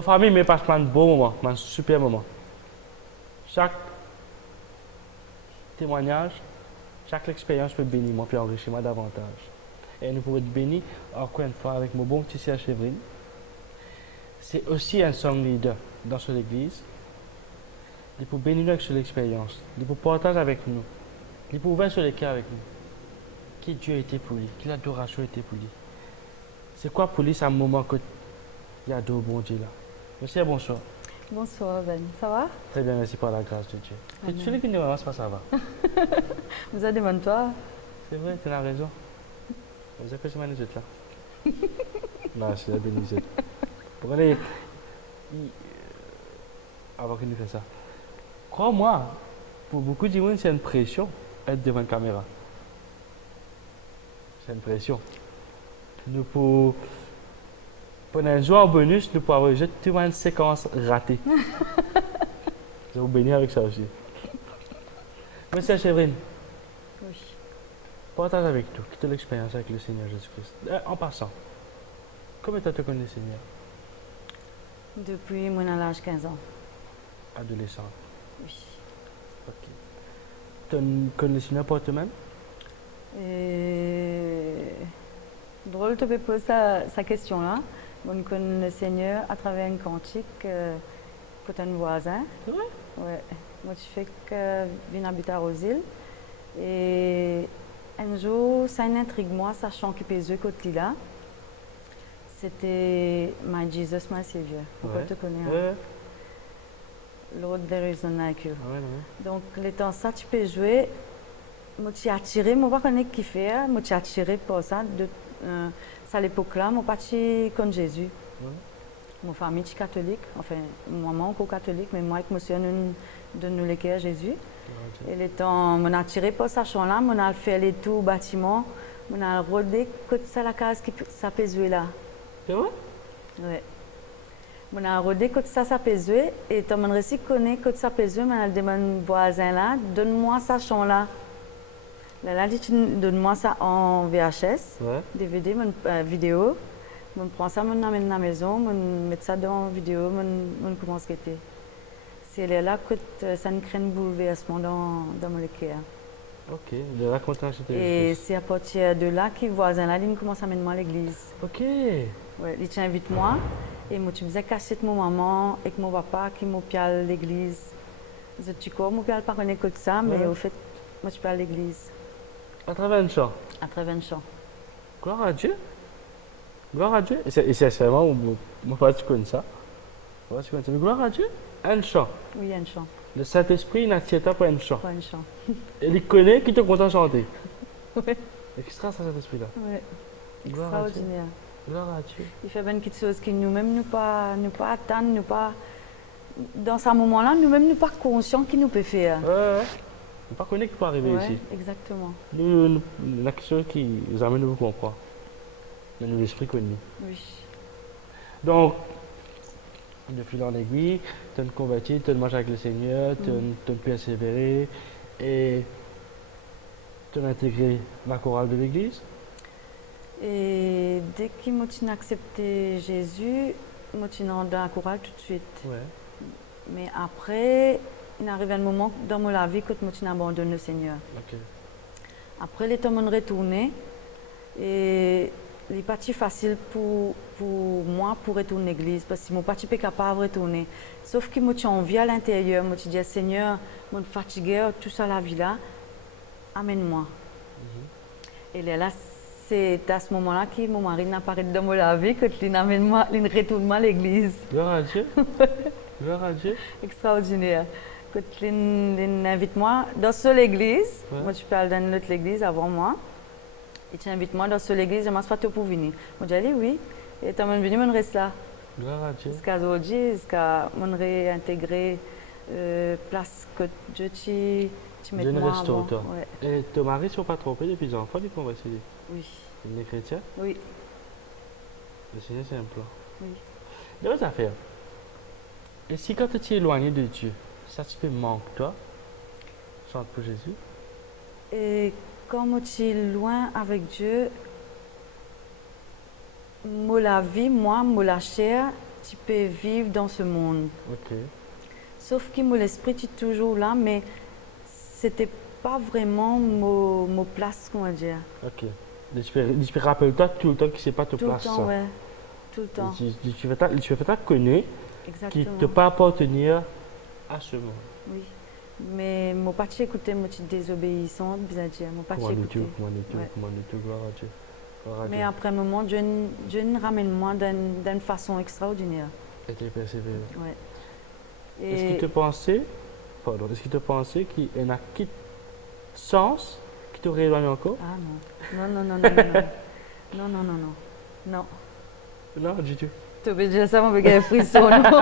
Ma famille me passe un beau moment, un super moment. Chaque témoignage, chaque expérience peut bénir moi, puis enrichir moi davantage. Et nous pouvons être bénis, encore une fois, avec mon bon petit Serge Séverine. C'est aussi un song leader dans cette église. Il peut bénir nous avec son expérience. Il peut partager avec nous. Il peut ouvrir sur les cœurs avec nous. Qui Dieu était pour lui, qui l'adoration était pour lui. C'est quoi pour lui, c'est un moment que il y a deux bon Dieu là. Merci et bonsoir. Bonsoir Ben, ça va? Très bien, merci par la grâce de Dieu. Et tu sais que nous avons pas ça va. Vous avez demandé toi? C'est vrai, tu as raison. Vous avez fait ce manusette là. Non, c'est la bénisette. Pour aller. Avant qu'il nous fasse ça. Crois-moi, pour beaucoup de gens, c'est une pression être devant une caméra. C'est une pression. Nous pour un jour en bonus, nous pouvons avoir juste une séquence ratée. Je vais vous bénir avec ça aussi. Monsieur Séverine, Oui. partage avec nous toute l'expérience avec le Seigneur Jésus-Christ. En passant, comment tu as connu le Seigneur? Depuis mon l'âge de 15 ans. Adolescent. Oui. Ok. Tu as connu le Seigneur pour toi-même? Drôle de te poser sa question là. On connaît le Seigneur à travers un cantique pour un voisin. C'est vrai? Ouais. Moi, je fais que je viens habiter à Rosil. Et un jour, ça intrigue moi, sachant qu'il pèse côté là. C'était My Jesus, My Savior. Pourquoi tu connais? Ouais. Lord, there is none like you. Ouais, ouais. Donc, les temps ça, tu peux jouer. Moi, je suis attirée, moi, je ne sais pas qui fait. Moi, je suis attirée par ça. À l'époque-là, moi, je suis comme Jésus. Mon famille est catholique, enfin, maman est catholique, mais moi, avec monsieur, nous donnons les cœurs à Jésus. Et les temps, on a attiré par ça, là, on a fait les tours bâtiments, on a rodé que ça la case qui ça peut jouer là. C'est vrai? Oui. On a rodé que ça peut jouer, et quand on réussit connaît que ça peut jouer, on a demandé voisin là, donne-moi ça chant là. Là, dit donne-moi ça en VHS, Ouais. DVD, vidéo. Je prends ça, je l'amène à la maison, je mets ça dans la vidéo, je commence à guetter. C'est là que ça me crée un bouleversement dans mon cœur. Ok, le racontage c'était. Et c'est à partir de là que le voisin là, il commence à m'amener à l'église. Ok. Ouais, il t'invite moi, et moi tu me disais cacher mon maman et mon papa qui m'ont à l'église. Je dis quoi, moi je pas connaître que ça, mais au fait, moi je suis à l'église. À travers un chant. À travers un chant. Gloire à Dieu. Gloire à Dieu. Et c'est vraiment, moi, pas tu connais ça. Moi, tu connais ça. Mais gloire à Dieu, un chant. Oui, un chant. Le Saint-Esprit n'attire pas un chant. Pas un chant. Et il connaît qui te content de chanter. Oui. Extra, ça, cet esprit-là. Oui. Gloire à Dieu. Extraordinaire. Gloire à Dieu. Il fait bien quelque chose qui nous-mêmes nous pas attendre, nous pas dans ce moment-là, nous-mêmes nous pas conscients qu'il nous peut faire. Ouais. On ne pas connaître qui peut arriver Ouais, ici. exactement. Nous, la question qui nous amène à vous comprendre. Mais nous, l'esprit connu. Oui. Donc, de fil en aiguille, tu as converti, tu as mangé avec le Seigneur, tu as persévéré et tu as intégré la chorale de l'église. Et dès que j'ai accepté Jésus, je rentré dans la chorale tout de suite. Ouais. Mais après, il arrive un moment dans ma vie que je abandonné le Seigneur. Ok. Après, les temps m'ont retourné et il n'est pas si facile pour moi pour retourner à l'église parce que mon pas capable de retourner. Sauf que moi, j'ai envie à l'intérieur. Moi, je dis Seigneur, je suis fatigué, tout ça, la vie là, amène-moi. Et là, c'est à ce moment-là que mon mari n'apparaît dans ma vie que il amène-moi, il retourne à l'église. Gloire à Dieu. Gloire à Dieu. Extraordinaire. Quand il invite moi dans cette église, moi je parle dans l'autre église avant moi. Il t'invite moi dans cette église, je m'en suis pour venir. Moi j'ai dit oui. Et quand je suis venu, je reste là. Gloire à Dieu. Jusqu'à aujourd'hui, jusqu'à mon réintégrer place que Dieu tu mets moi avant. Ouais. Et ton mari, si on ne pas trompé depuis les enfants, il convertit. Oui. Il est chrétien? Oui. Le Seigneur, c'est un plan. Oui. Deux affaires. Et si quand tu es éloigné de Dieu, ça te manque, toi? Chante pour Jésus. Et quand je suis loin avec Dieu, la vie, moi, la chair, tu peux vivre dans ce monde. Ok. Sauf que mon esprit est toujours là, mais c'était pas vraiment mon place, comment dire. Ok. Je rappelle-toi tout le temps que c'est pas ta Tout le place. temps, ouais. Tout le temps. Je fais ta connaître qui Exactement. ne peut pas appartenir à ce monde. Oui. Mais mon parti écoutait, moi, je suis désobéissante, bizarre dire. Mon parti Comment écoutait. comment tu, gloire à Dieu. Gloire à Mais Dieu. après un moment, Dieu nous ramène moi d'une façon extraordinaire. Et tu persévéré. Ouais. Est-ce qu'il Et te pensait, pardon, est-ce qu'il te pensait qu'il y en a qui sens qui t'aurait éloigné encore? ah non. Non, non, non, non, non. Non, non, non, non. Non. Non, du tout. Tu veux dire ça, mon bébé frisson, non.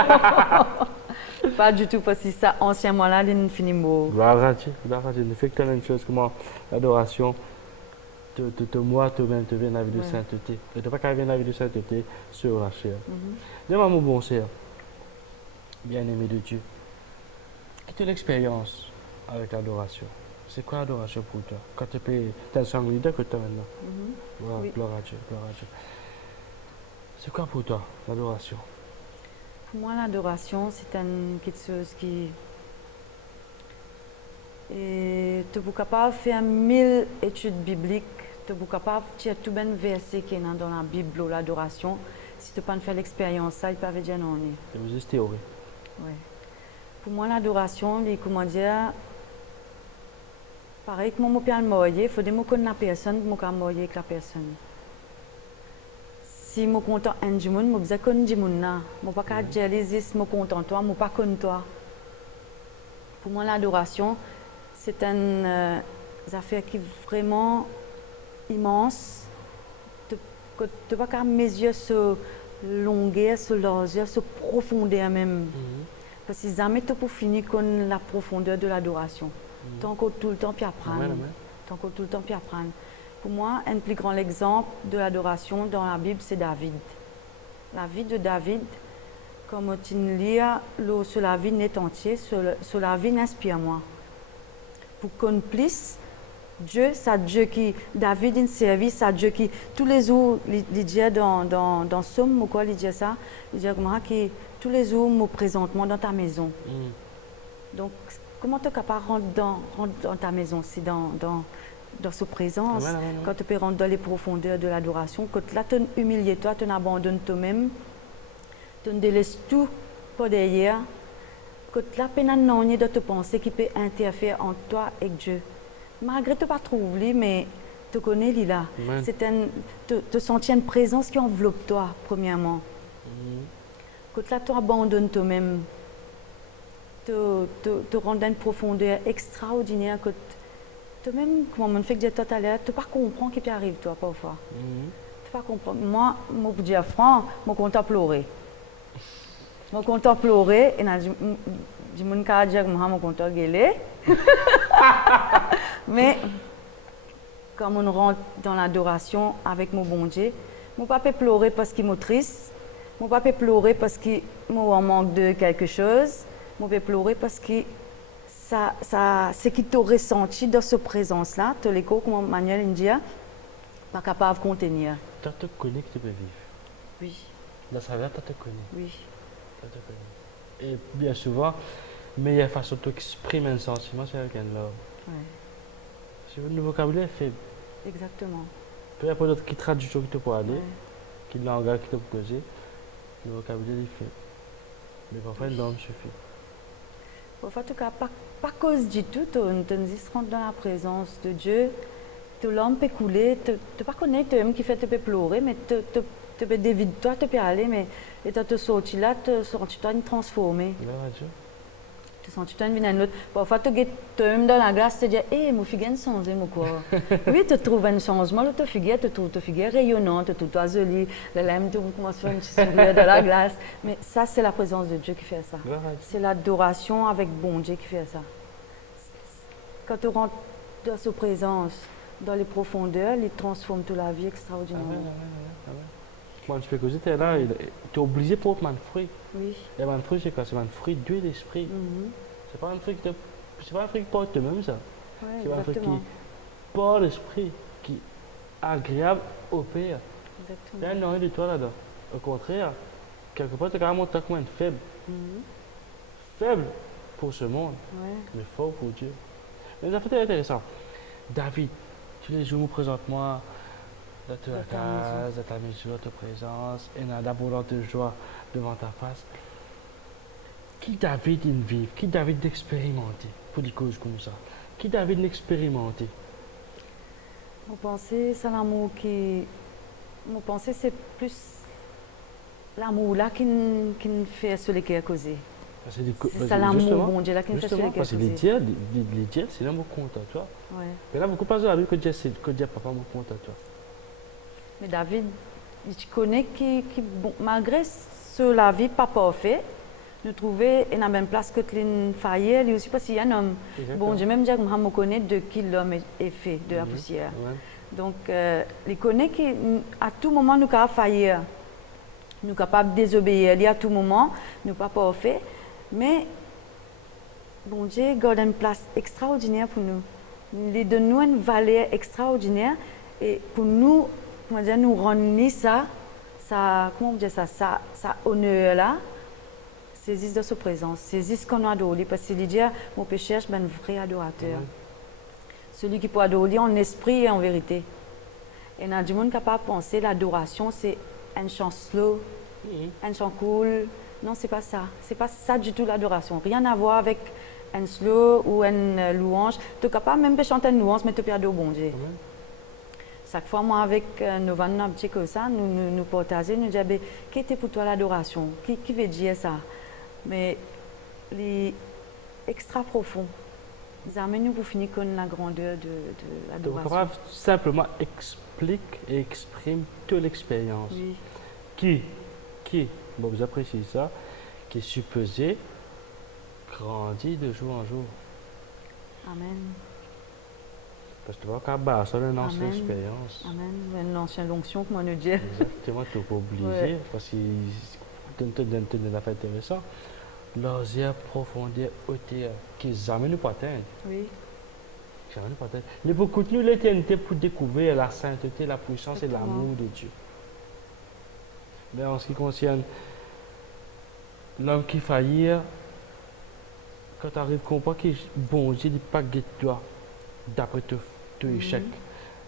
Pas du tout, parce que ça, anciennement là, il ne finit mot. Gloire à Dieu. Gloire à Dieu. Ne fais que une chose comment l'adoration moi, toi-même, te vient la vie de Ouais. sainteté. Et tu pas qu'à venir la vie de sainteté sur la chair. Mhm. Dis-moi, mon bon sœur, bien-aimé de Dieu, quelle est l'expérience avec l'adoration? C'est quoi l'adoration pour toi? Quand tu es un sang leader que tu as maintenant. Mhm. Gloire, Oui. gloire à Dieu, gloire à Dieu. C'est quoi pour toi, l'adoration? Pour moi, l'adoration, c'est quelque chose qui. Et tu es capable de faire 1000 études bibliques, tu es capable de tirer tout ben verset qui est dans la Bible ou l'adoration. Si tu n'as pas fait l'expérience, ça, il peut pas dire non. C'est juste théorie. Ouais. Pour moi, l'adoration, comment dire, pareil que mon père marié, il faut que je connaisse la personne pour me marier avec la personne. Si je suis content de monde, je vais connaître le monde. Je ne vais pas dire je suis content de toi, je ne vais pas connaître toi. Pour moi, l'adoration, c'est une affaire qui est vraiment immense. Tu ne peux pas mesurer sur longueur, sur largeur, sur profondeur même. Parce que jamais tu peux finir avec la profondeur de l'adoration. Tu as encore tout le temps pour apprendre. Amen, amen. Tu as encore tout le temps pour apprendre. Pour moi, un plus grand exemple de l'adoration dans la Bible, c'est David. La vie de David, comme tu lis sur la vie net entier, sur la vie inspire-moi. Pour qu'on puisse, Dieu, c'est Dieu qui, David, il servit, c'est Dieu qui, tous les jours, il dit dans Somme, ou quoi, il dit ça, il dit comment que tous les jours, me présente moi dans ta maison. Donc, comment tu es capable de rentrer dans ta maison? C'est dans sa présence. Amen, amen, amen. Quand tu peux rentrer dans les profondeurs de l'adoration, quand là, tu humilies toi, tu abandonnes toi-même, tu délaisses tout pour derrière, quand là, tu n'as de te penser qui peut interférer entre toi et Dieu. Malgré que tu ne pas trouver, mais tu connais lui là. Amen. Tu sens une présence qui enveloppe toi, premièrement. Quand là, tu abandonnes toi-même, tu rentres dans une profondeur extraordinaire que toi-même, comme on fait dire tout à l'heure, tu ne pas comprendre ce qui arrive toi parfois. Tu ne pas comprendre. Moi, je dis franc, je compte pleurer. Je compte pleurer et je dis que je compte gueuler. Mais quand on rentre dans l'adoration avec mon bon Dieu, je ne peux pas pleurer parce qu'il est triste. Je ne peux pas pleurer parce qu'il manque de quelque chose. Je peux pleurer parce que ce que tu as ressenti dans cette présence-là, tu l'écho, comme Manuel dit, pas capable de contenir. Tu te connais que tu peux vivre. Oui, Dans sa vie, tu te connais. oui, Tu te connais. Et bien souvent, la meilleure façon d'exprimer un sentiment, c'est avec un love. ouais, Si le vocabulaire est faible, exactement. peu importe d'autres qui traduction qui te peut aller, Ouais. qui langage qui te peut causer, le vocabulaire est faible. Mais parfois, l'homme suffit. En tout cas, pas cause du tout, tu rentres dans la présence de Dieu, l'homme peut couler, tu ne pas connaître l'homme qui fait te pleurer, mais tu peux dévider toi, tu peux aller, mais et tu te sorti là, tu sens toi transformé. Gloire à Dieu. Tu sens toi une autre. Parfois tu es même dans la glace, tu te dis, hé, mon figure a changé, mon corps. Oui, tu trouves un changement, tu trouves ta figure rayonnante, tu trouves toi jolie, la lame, tu commences à faire une petite sourire dans la glace. Mais ça, c'est la présence de Dieu qui fait ça. Gloire à Dieu. C'est l'adoration avec bon Dieu qui fait ça. Quand tu rentres dans sa présence, dans les profondeurs, il transforme toute la vie extraordinairement. Amen, amen, amen. Moi, je peux causer, tu es là, tu es obligé pour prendre un fruit. Oui. Et un fruit, c'est quoi? C'est un fruit d'huile d'esprit. Mhm. C'est pas un fruit c'est pas un fruit qui porte toi-même, ça. Ouais, C'est pas un fruit qui exactement. porte l'esprit, qui est agréable au Père. Il y a Exactement. rien de toi là-dedans. Au contraire, quelque part, tu es carrément comme un faible. Mhm. Faible pour ce monde, Ouais. mais fort pour Dieu. Mais ça fait très intéressant. David, tous les jours, présente-moi dans ta Dans ta case, dans ta mesure, ta présence, et dans l'abondante joie devant ta face. Qui David in vivre, qui David d'expérimenter pour des causes comme ça? Qui David d'expérimenter? Mon pensée, c'est l'amour qui. Mon pensée, c'est plus l'amour là qui me fait celui qui est causé. C'est ça l'amour, bon Dieu, là qui me fait celui Justement, qui est parce que causé. les dieux, c'est l'amour compte à toi. Ouais. Mais là, beaucoup passent à lui que Dieu papa me compte à toi. Mais David, tu connais bon, malgré ce la vie pas parfait, nous trouver à la même place que Clint Faye, lui aussi parce qu'il y a un homme. Bon, je même dire que je me connais de qui l'homme est fait, de la poussière. Ouais. Donc, il connaît qu'à tout moment, nous pouvons faillir. Nous sommes capables de désobéir à tout moment, nous ne sommes pas parfaits. Mais, bon Dieu garde une place extraordinaire pour nous. Il donne nous une valeur extraordinaire et pour nous, comment dire, nous rendre comment dire ça honneur là, saisisse de sa présence, saisisse qu'on adore lui, parce qu'il dit, mon péché, c'est un vrai adorateur. Celui qui peut adorer en esprit et en vérité. Et dans le monde capable de penser, l'adoration, c'est un chant slow, un chant cool. Non, c'est pas ça. C'est pas ça du tout l'adoration. Rien à voir avec un slow ou une louange. Tu es capable même de chanter une louange, mais tu peux adorer bon Dieu. Chaque fois, moi, avec nos vannes, un petit comme ça, nous partageons, nous disons, qu'est-ce que pour toi l'adoration? Qui veut dire ça? Mais les extra profonds. Ils amènent nous pour finir avec la grandeur de l'adoration. Donc, simplement explique et exprime toute l'expérience. Oui. Qui, bon, vous appréciez ça, qui est supposé grandir de jour en jour. Amen. Parce que tu vois qu'à bas, ça, une ancienne Amen. expérience. Amen. Une ancienne onction, comme on nous dit. Exactement, tu n'es pas obligé, Ouais. parce que tu donnes une affaire intéressante. Leurs profondeur, hauteur, qu'ils jamais nous pas atteindre. Oui. Jamais nous pas atteindre. Mais pour continuer l'éternité pour découvrir la sainteté, la puissance et l'amour de Dieu. Mais en ce qui concerne l'homme qui faillit, quand tu arrives à comprendre que bon Dieu n'est pas guette toi d'après ton échec.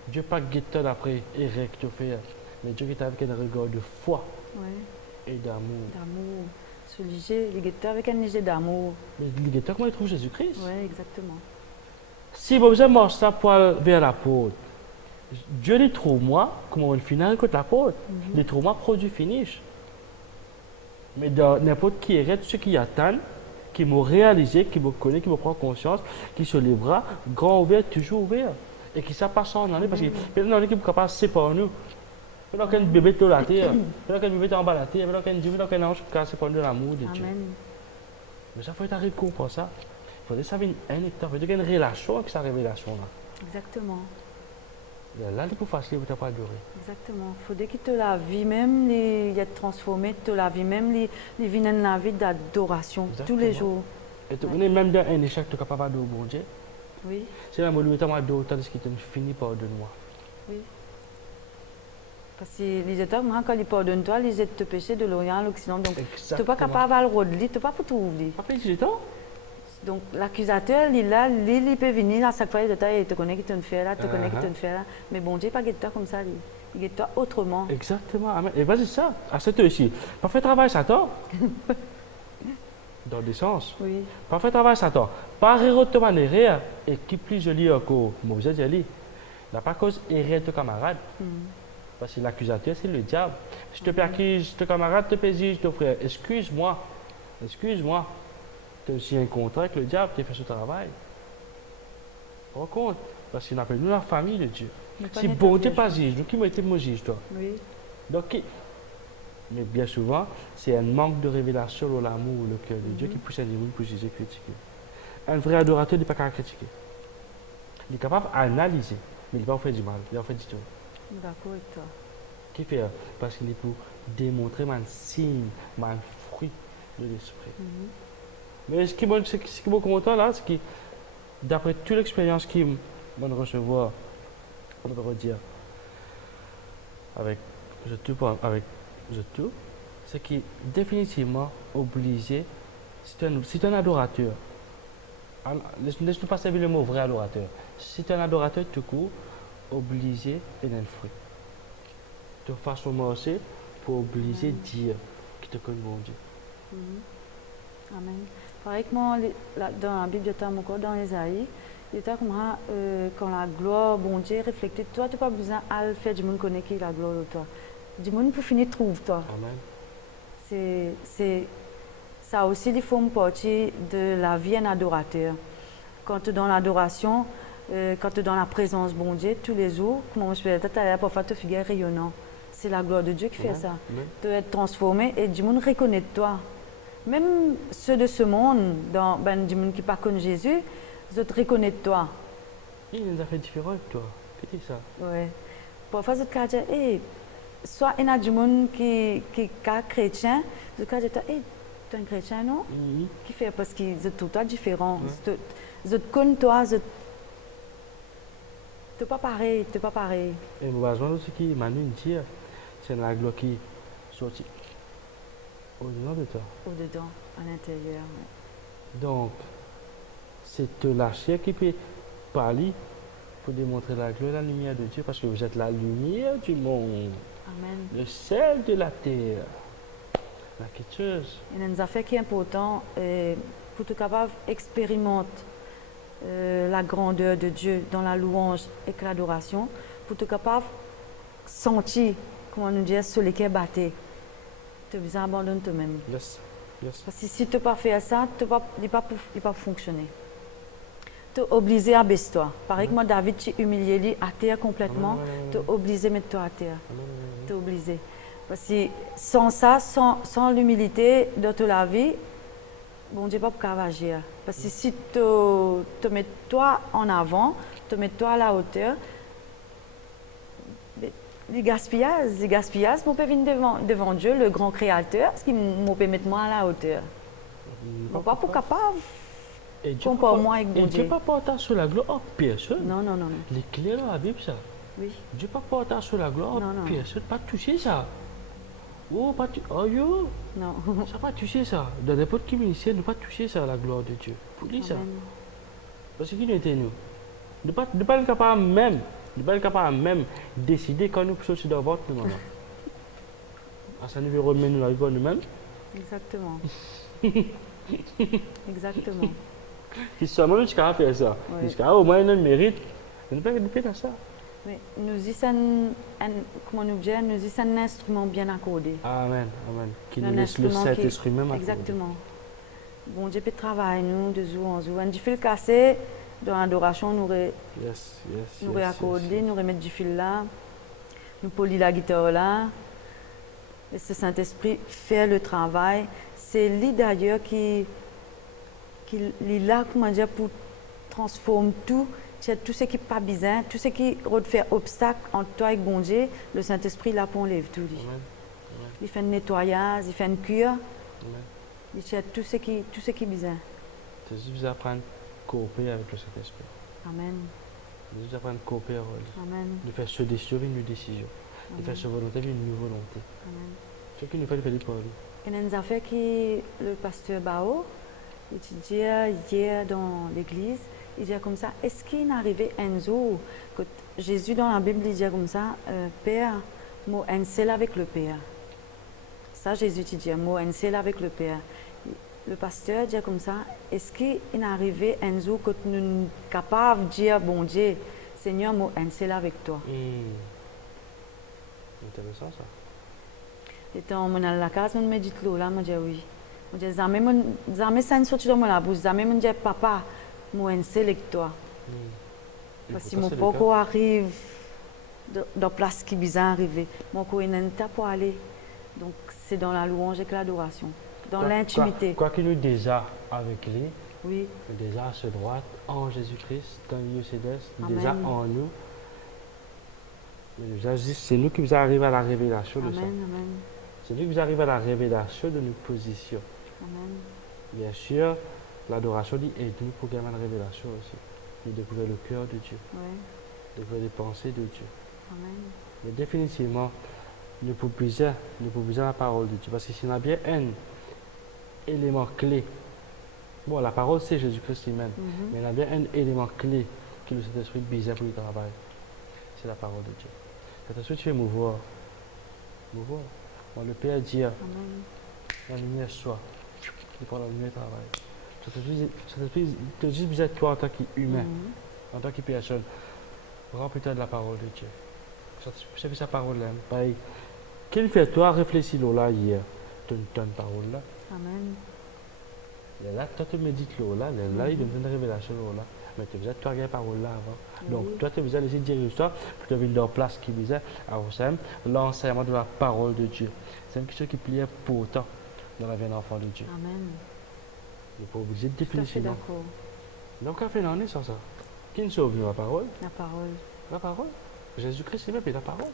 Dieu n'est pas guette toi d'après erreur que tu fais. Mais Dieu est avec un regard de foi Ouais. et d'amour. D'amour. Ce léger, les guetteurs avec un léger d'amour. Mais le guetteur, comment il trouve Jésus-Christ? Oui, exactement. Si vous avez marché ça pour aller vers l'apôtre, Dieu les trouve moi, comme on finit contre l'apôtre. Les trouve moi produit finish. Mais dans n'importe qui est ceux qui attendent, qui m'ont réalisé, qui me connaissent, qui me prend conscience, qui se les bras, grand ouvert, toujours ouvert. Et qui savent pas ça en année, parce que peut-être dans l'équipe capable de séparer nous. Peut-être qu'un bébé est la terre, peut-être qu'un bébé est en bas de la terre, peut-être qu'un Dieu, peut-être qu'un ange qui casse pour nous l'amour de Dieu. Amen. Mais ça faut être arrivé pour ça. Il faudrait savoir un état, il faut qu'il y ait une relation avec cette révélation-là. Exactement. Là, c'est plus facile pour ne pas adorer. Exactement. Il faudrait que te la vie même, il y a transformé, te la vie même, les viennent dans la vie d'adoration tous les jours. Et tu connais même dans un échec, tu es capable d'adorer bon Dieu. Oui, C'est la motivation d'adorer, tandis qu'il te finit par de moi. oui. Parce que les États, quand ils pardonnent toi, ils te péché de l'Orient à l'Occident. Donc, tu n'es pas capable de le redire, tu n'es pas pour tout oublier. Pas péché temps. Donc, l'accusateur, il peut venir à chaque fois, il te connaît qui te fait là, te connaît qui te fait là. Mais bon Dieu, pas guette-toi comme ça, il guette-toi autrement. Exactement. Amen. Et vas-y, ça. À cette heure-ci. Pas fait travail, Satan. Dans des sens. Oui, Pas fait travail, Satan. Pas de manière. Et qui plus joli encore. Moi, vous êtes joli. N'a pas cause erreur de camarade. Parce que l'accusateur, c'est le diable. Si tu peux accuser ton camarade, tu peux dire, ton frère, excuse-moi. Excuse-moi. Tu as aussi un contrat avec le diable qui fait ce travail. Rends compte. Parce qu'il appelle nous la famille de Dieu. Si bon Dieu pas juge, nous qui m'a été mon juge, toi. oui, Donc, mais bien souvent, c'est un manque de révélation ou l'amour, le cœur de Dieu qui pousse un démon pour juger, critiquer. Un vrai adorateur n'est pas capable de critiquer. Il est capable d'analyser, mais il ne va pas faire du mal, il va faire du tout. d'accord avec toi. Qui fait? Parce qu'il est pour démontrer un signe, un fruit de l'esprit. Mais ce qui est content là, c'est que d'après toute l'expérience qu'il va recevoir, on va redire, avec je tout, c'est qu'il est définitivement obligé, si tu es un adorateur, laisse-nous pas servir le mot vrai adorateur, si tu es un adorateur tout court, obligé de donner le fruit. De façon marcher pour obliger dire qu'il te connaît mon Dieu. Amen. Pareil que moi, dans la Bible, il y a encore dans Ésaïe, il y a comme ça, quand la gloire, bon Dieu, reflétée, toi, tu n'as pas besoin de faire du monde connaît qui la gloire de toi. Du monde pour finir trouve toi. Amen. Ça aussi, il faut partie de la vie en adorateur. Quand tu es dans l'adoration, quand tu es dans la présence bon Dieu, tous les jours, comment je peux dire, parfois tu figures rayonnant. C'est la gloire de Dieu qui fait ça. Tu dois être transformé et du monde reconnaît toi. Même ceux de ce monde, du monde qui ne connaissent pas Jésus, ils te reconnaissent toi. Il nous a fait différent avec toi. Qu'est-ce que c'est ça? Ouais. Parfois, ils te disent, hey, soit il y a du monde qui est chrétien, ils te disent, hey, tu es un chrétien, non? Qui fait parce qu'ils sont tout à différents. Ils te connaissent toi, tu n'es pas pareil, tu n'es pas pareil. Et nous avons ce qui m'a dit, c'est la gloire qui sortit au-dedans de toi. Au-dedans, à l'intérieur. Ouais. Donc, c'est la chair qui peut parler pour démontrer la gloire et la lumière de Dieu, parce que vous êtes la lumière du monde, Amen. le sel de la terre, la quêteuse. Il y a une affaire qui est importante pour être capable d'expérimenter la grandeur de Dieu dans la louange et l'adoration, pour être capable de sentir, comment nous dire, sur les cœurs battés. Tu as besoin d'abandonner toi-même. Yes. Yes. Parce que si tu n'as pas fait ça, il ne va pas fonctionner. Tu es obligé à baisser toi. Pareil que moi, David, tu es humilié à terre complètement. Tu es obligé de mettre toi à terre. Tu es obligé. Parce que sans ça, sans l'humilité de toute la vie, bon Dieu pas pour agir. Parce que si tu mets toi en avant, tu mets toi à la hauteur, les gaspillages, on peut venir devant Dieu, le grand créateur, ce qui me peut mettre moi à la hauteur. Bon, pas pour capable. Et Dieu Compare-moi avec bon Dieu. Dieu. Dieu pas porter sur la gloire en personne. Non, non, non, non. Les clés dans la Bible, ça. Oui. Dieu pas porter sur la gloire Non, en non. personne. Pas toucher ça. Oh, pas oh yo. Non. Ça pas toucher ça. Dans n'importe quel ministère, ne pas toucher ça, la gloire de Dieu. Pour lui, ça. Amen. Parce que qui nous était nous? Ne pas être capable même. Ne pas être capable même décider quand nous sortir dans votre nous. À ce niveau, remet nous la gloire nous-mêmes. Exactement. Exactement. Si seulement nous sommes faire ça. Oui. Nous sommes au moins un mérite. Nous ne pouvons pas faire ça. Oui. Nous sommes comment nous dire, nous sommes un instrument bien accordé. Amen. Amen. Qui Un nous laisse le instrument qui- Saint-Esprit même accordé. Exactement. Bon Dieu peut travailler nous de jour en jour. Un du fil cassé, dans l'adoration, nous aurait Yes, yes, nous yes, accordé, yes. nous remettre du fil là, nous polir la guitare là. Et ce Saint-Esprit fait le travail. C'est lui d'ailleurs qui est là, comment dire, pour transformer tout. C'est tout ce qui n'est pas bizarre, tout ce qui fait obstacle entre toi et bon Dieu, le Saint-Esprit là pour enlever tout. Lui. Amen. Il fait un nettoyage, il fait une cure, Amen. il fait tout ce qui est bizarre. C'est juste vous apprendre à coopérer avec le Saint-Esprit. Amen. C'est juste apprendre à coopérer avec lui. Amen. De faire ce décision une décision. De faire ce volonté une nouvelle volonté. Amen. Ce qui nous fait faire pour lui. Il y a une affaire qui le pasteur Bao étudiait hier dans l'église. Il dit comme ça, est-ce qu'il est arrivé un jour que Jésus dans la Bible il dit comme ça, Père, moi un seul avec le Père. Ça Jésus dit, moi un seul avec le Père. Le pasteur dit comme ça, est-ce qu'il est arrivé un jour que nous sommes capables de dire, bon Dieu, Seigneur, moi un seul avec toi. Intéressant ça. Et quand on est à la case, on me dit là, je dis oui. Je dis, jamais ça ne sortit de la bouche. Jamais je dis, papa, moi un seul avec toi. Parce que mon poko arrive dans la place qui est bizarre arrivé. Mon poko est un pour aller. Donc c'est dans la louange et l'adoration, dans l'intimité. Quoi qu'il nous déjà avec lui, Oui, déjà à ce droite, en Jésus-Christ, dans le céleste, Amen. déjà en nous. Mais déjà, c'est nous qui vous arrivons à la révélation de ça. amen, amen, C'est nous qui vous arrivons à la révélation de nos positions. amen, Bien sûr, l'adoration dit aide-nous pour gagner la révélation aussi. De découvrir le cœur de Dieu, ouais, de découvrir les pensées de Dieu. amen, Mais définitivement, ne peut puiser la parole de Dieu. Parce que s'il y a bien un élément clé, bon, la parole c'est Jésus-Christ lui-même, mais il y a bien un élément clé que le Saint-Esprit bise pour le travail. C'est la parole de Dieu. Saint-Esprit, tu es mouvoir. Mouvoir. Bon, le Père dit, Amen. la lumière soit. Il prend la lumière travail. Saint-Esprit te dit, vous êtes toi en tant qu'humain, en tant que personne. Remplis-toi de la parole de Dieu. Saint-Esprit, c'est sa parole là. Pareil. Qu'il fait toi réfléchir là hier, ton parole là. Amen. Et là, toi, tu médites là, là, il donne une révélation là. Mais tu faisais toi, la parole là avant. Donc, toi, tu faisais laisser dire ça, puis tu venir dans la place qui disait à vous, l'enseignement de la parole de Dieu. C'est quelque chose qui plaît pour autant dans la vie d'un enfant de Dieu. Amen. Il n'est pas obligé de Tout à définir fait sinon. d'accord. Donc, qu'a fait l'année sans ça? Qui nous sauve la parole? La parole. La parole. Jésus-Christ, c'est même la parole.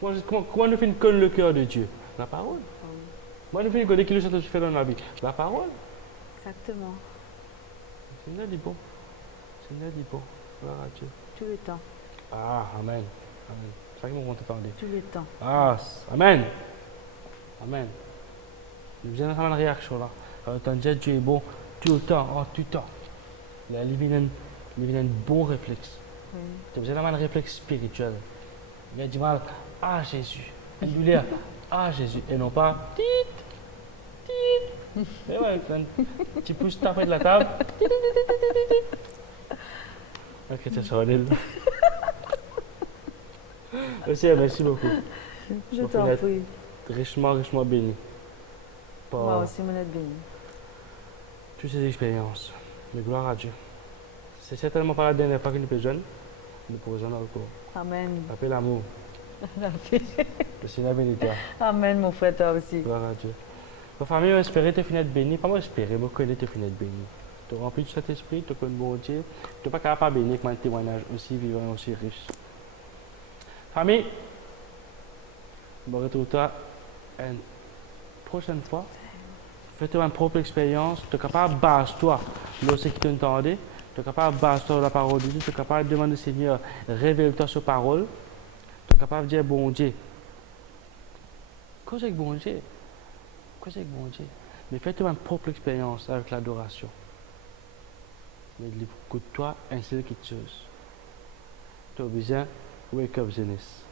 Comment nous fait connaître le cœur de Dieu? La parole. Comment nous fait connaître qui le Saint-Esprit fait dans la vie? La parole. Exactement. Seigneur dit bon. Seigneur dit bon. Gloire à Dieu. Tout le temps. Ah, Amen. Amen. C'est ça que nous t'attendre. Tout le temps. Ah, Amen. Amen. Nous besoin d'avoir une réaction là. Quand Dieu est bon, tout le temps, en tout temps. Il y a un bon réflexe. Oui. Tu as besoin d'avoir un réflexe spirituel. Il y a du mal, ah Jésus. Une douleur, ah Jésus. Et non pas, tit, tit. Et ouais, quand tu pousses taper de la table. Ok, tu as sonné. Merci, merci beaucoup. Je t'en prie. Richement, richement béni. Moi aussi, mon être béni. Toutes ces expériences. Mais gloire à Dieu. C'est certainement pas la dernière fois que nous sommes jeunes. Nous pouvons en encore. Amen. Appelle l'amour. Le Seigneur béni toi. Amen, mon frère, toi aussi. Gloire à Dieu. Ma famille, j'espère te finir béni. Pas moi espérer, mais connais te finir béni. Tu remplis de cet esprit, tu connais bon Dieu. Tu n'es pas capable de bénir avec un témoignage aussi vivant et aussi riche. Famille, je me retrouve toi une prochaine fois. Fais-toi une propre expérience. Tu es capable de base-toi lorsque tu t'entendais. Tu es capable de base-toi la parole de Dieu. Tu es capable de demander au Seigneur, révèle-toi sur parole. Tu es capable de dire bon Dieu. Cause avec bon Dieu. Cause avec bon Dieu. Mais fais-toi une propre expérience avec l'adoration. Mais écoute-toi un seul quelque chose. Tu as besoin, wake up, jeunesse.